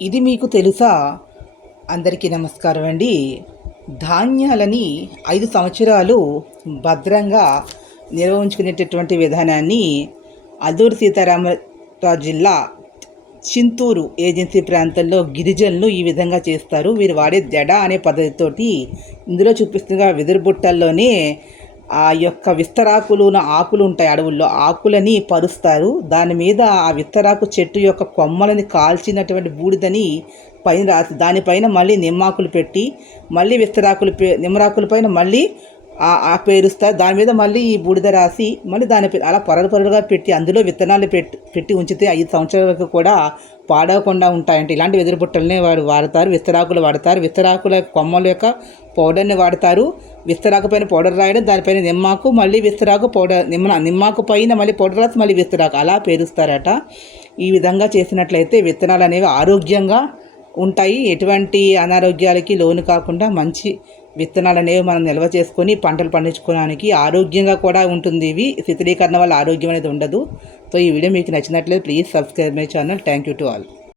ఇది మీకు తెలుసా? అందరికీ నమస్కారం అండి. ధాన్యాలని 5 సంవత్సరాలు భద్రంగా నిల్వ ఉంచుకునేటటువంటి విధానాన్ని అల్లూరి సీతారామరాజు జిల్లా చింతూరు ఏజెన్సీ ప్రాంతంలో గిరిజనులు ఈ విధంగా చేస్తారు. వీరు వాడే జడ అనే పద్ధతితోటి ఇందులో చూపిస్తున్న వెదురు బుట్టల్లోనే ఆ యొక్క విస్తరాకులున ఆకులు ఉంటాయి అడవుల్లో, ఆకులని పరుస్తారు. దాని మీద ఆ విస్తరాకు చెట్టు యొక్క కొమ్మలని కాల్చినటువంటి బూడిదని పైన రాసి దానిపైన మళ్ళీ నిమ్మాకులు పెట్టి మళ్ళీ నిమ్మరాకుల పైన మళ్ళీ పేరుస్తారు. దాని మీద మళ్ళీ ఈ బూడిద రాసి మళ్ళీ దాని అలా పొరలుగా పెట్టి అందులో విత్తనాలు పెట్టి ఉంచితే 5 సంవత్సరాల వరకు కూడా పాడవకుండా ఉంటాయంటే ఇలాంటి వెదురు బుట్టలనే వాడతారు. విస్తరాకులు వాడతారు. విస్తరాకుల కొమ్మల యొక్క పౌడర్ని వాడతారు. విస్తరాకు పైన పౌడర్ రాయడం, దానిపైన నిమ్మాకు, మళ్ళీ విస్తరాకు పౌడర్, నిమ్మాకు పైన మళ్ళీ పౌడర్ రాసి మళ్ళీ విస్తరాకు అలా పేరుస్తారట. ఈ విధంగా చేసినట్లయితే విత్తనాలు అనేవి ఆరోగ్యంగా ఉంటాయి. ఎటువంటి అనారోగ్యాలకి లోను కాకుండా మంచి విత్తనాలు అనేవి మనం నిల్వ చేసుకొని పంటలు పండించుకోవడానికి ఆరోగ్యంగా కూడా ఉంటుంది. ఇవి శీతలీకరణ వల్ల ఆరోగ్యం అనేది ఉండదు. సో ఈ వీడియో మీకు నచ్చినట్లయితే please subscribe my channel. Thank you to all.